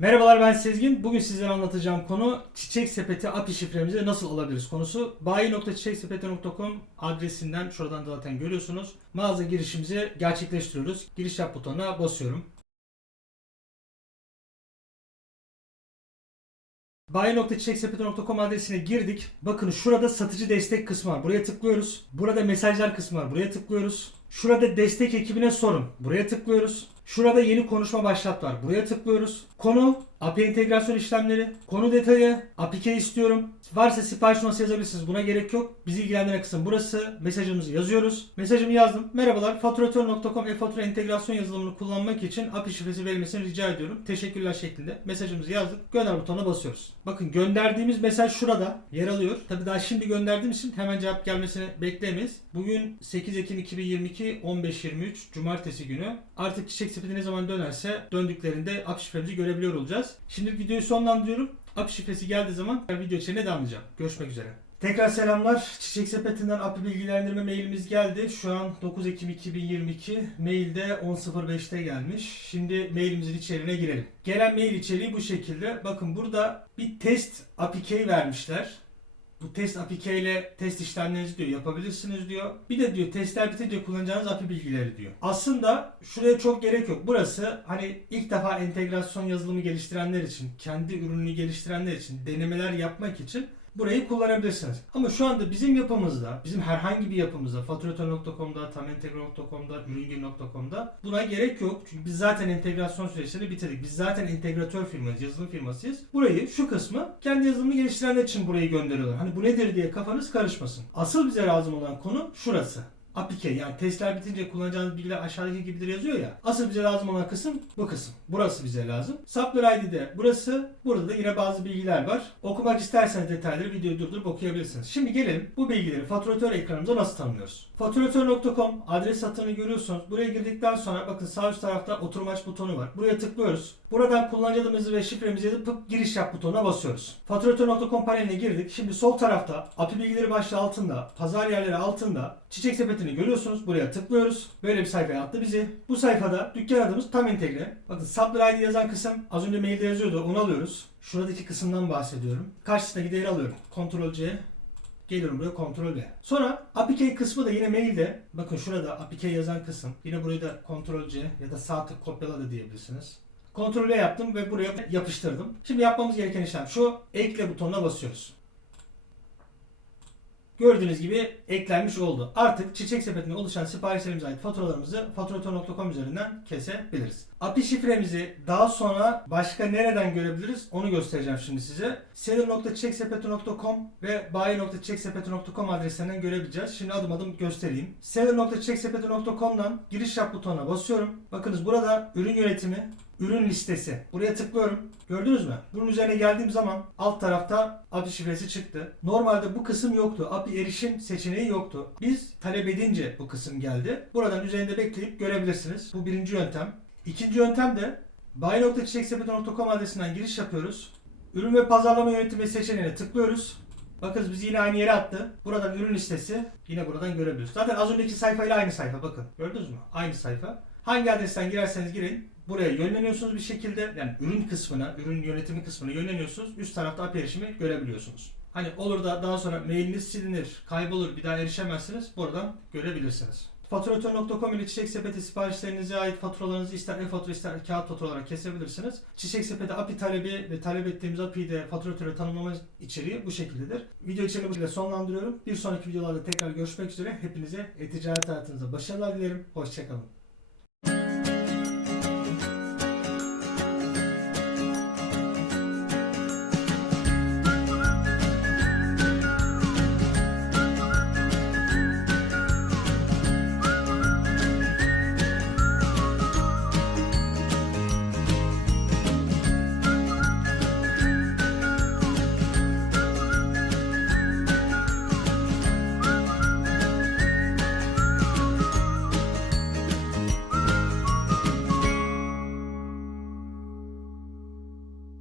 Merhabalar ben Sezgin. Bugün sizlere anlatacağım konu Çiçek Sepeti API şifremizi nasıl alabiliriz konusu. bayi.çiçeksepeti.com adresinden şuradan da zaten görüyorsunuz. Mağaza girişimizi gerçekleştiriyoruz. Giriş yap butonuna basıyorum. bayi.çiçeksepeti.com adresine girdik. Bakın şurada satıcı destek kısmı var. Buraya tıklıyoruz. Burada mesajlar kısmı var. Buraya tıklıyoruz. Şurada destek ekibine sorun. Buraya tıklıyoruz. Şurada yeni konuşma başlat var. Buraya tıklıyoruz. Konu API entegrasyon işlemleri, konu detayı, API istiyorum. Varsa sipariş nasıl yazabilirsiniz. Buna gerek yok. Bizi ilgilendiren kısım burası. Mesajımızı yazıyoruz. Mesajımı yazdım. Merhabalar. Faturatör.com e-fatura entegrasyon yazılımını kullanmak için API şifresi verilmesini rica ediyorum. Teşekkürler şeklinde. Mesajımızı yazdık. Gönder butonuna basıyoruz. Bakın gönderdiğimiz mesaj şurada yer alıyor. Tabii daha şimdi gönderdiğim için hemen cevap gelmesini bekleyemeyiz. Bugün 8 Ekim 2022 15.23 Cumartesi günü. Artık çiçek sepeti ne zaman dönerse döndüklerinde API şifremizi görebiliyor olacağız. Şimdi videoyu sonlandırıyorum. API şifresi geldiği zaman video içeriğine devam edeceğim. Görüşmek üzere. Tekrar selamlar. Çiçek Sepeti'nden API bilgilendirme mailimiz geldi. Şu an 9 Ekim 2022. Mailde 10.05'te gelmiş. Şimdi mailimizin içeriğine girelim. Gelen mail içeriği bu şekilde. Bakın burada bir test API key vermişler. Bu test API ile test işlemlerinizi diyor yapabilirsiniz diyor. Bir de diyor testler bitince kullanacağınız API bilgileri diyor. Aslında şuraya çok gerek yok. Burası hani ilk defa entegrasyon yazılımı geliştirenler için, kendi ürününü geliştirenler için, denemeler yapmak için burayı kullanabilirsiniz. Ama şu anda bizim yapımızda, bizim herhangi bir yapımızda, faturator.com'da, tamentegro.com'da, ürüngir.com'da buna gerek yok. Çünkü biz zaten entegrasyon süreçlerini bitirdik. Biz zaten entegratör firmayız, yazılım firmasıyız. Burayı, şu kısmı kendi yazılımı geliştirenler için burayı gönderiyorlar. Hani bu nedir diye kafanız karışmasın. Asıl bize lazım olan konu şurası. APK yani testler bitince kullanacağınız bilgiler aşağıdaki gibidir yazıyor ya. Asıl bize lazım olan kısım bu kısım. Burası bize lazım. Suppler ID'de burası. Burada da yine bazı bilgiler var. Okumak isterseniz detayları videoyu durdurup okuyabilirsiniz. Şimdi gelelim bu bilgileri faturatör ekranımıza nasıl tanımlıyoruz? Faturatör.com adres satırını görüyorsunuz. Buraya girdikten sonra bakın sağ üst tarafta oturmaç butonu var. Buraya tıklıyoruz. Buradan kullanıcı adımızı ve şifremizi yazıp giriş yap butonuna basıyoruz. Faturatör.com paneline girdik. Şimdi sol tarafta API bilgileri başlığı altında, pazar yerleri altında çiçek sepetini görüyorsunuz. Buraya tıklıyoruz. Böyle bir sayfaya attı bizi. Bu sayfada dükkan adımız tam entegre. Bakın Supply ID yazan kısım az önce mailde yazıyordu. Onu alıyoruz. Şuradaki kısımdan bahsediyorum. Karşısındaki değeri alıyorum. Ctrl C, Geliyorum buraya Ctrl V. Sonra APK kısmı da yine mailde. Bakın şurada APK yazan kısım. Yine burayı da Ctrl C ya da sağ tık kopyala da diyebilirsiniz. V yaptım ve buraya yapıştırdım. Şimdi yapmamız gereken işlem şu. Ekle butonuna basıyoruz. Gördüğünüz gibi eklenmiş oldu. Artık çiçek sepetinde oluşan siparişlerimize ait faturalarımızı faturator.com üzerinden kesebiliriz. API şifremizi daha sonra başka nereden görebiliriz onu göstereceğim şimdi size. seller.çiçeksepeti.com ve bayi.çiçeksepeti.com adreslerinden görebileceğiz. Şimdi adım adım göstereyim. seller.çiçeksepeti.com'dan giriş yap butonuna basıyorum. Bakınız burada ürün yönetimi, ürün listesi. Buraya tıklıyorum. Gördünüz mü? Bunun üzerine geldiğim zaman alt tarafta API şifresi çıktı. Normalde bu kısım yoktu. API erişim seçeneği yoktu. Biz talep edince bu kısım geldi. Buradan üzerinde bekleyip görebilirsiniz. Bu birinci yöntem. İkinci yöntem de buy.çiçeksepeti.com adresinden giriş yapıyoruz. Ürün ve pazarlama yönetimi seçeneğine tıklıyoruz. Bakın bizi yine aynı yere attı. Buradan ürün listesi yine buradan görebiliyoruz. Zaten az önceki sayfayla aynı sayfa bakın. Gördünüz mü? Aynı sayfa. Hangi adresten girerseniz girin buraya yönleniyorsunuz bir şekilde. Yani ürün kısmına, ürün yönetimi kısmına yönleniyorsunuz. Üst tarafta API erişimi görebiliyorsunuz. Hani olur da daha sonra mailiniz silinir, kaybolur, bir daha erişemezsiniz. Buradan görebilirsiniz. Faturatör.com ile Çiçek Sepeti siparişlerinize ait faturalarınızı ister e-fatura ister kağıt fatura olarak kesebilirsiniz. Çiçek Sepeti API talebi ve talep ettiğimiz API'yi de faturatöre tanımlama içeriği bu şekildedir. Video içeriğini bu sonlandırıyorum. Bir sonraki videolarda tekrar görüşmek üzere. Hepinize e-ticaret hayatınızda başarılar dilerim. Hoşçakalın.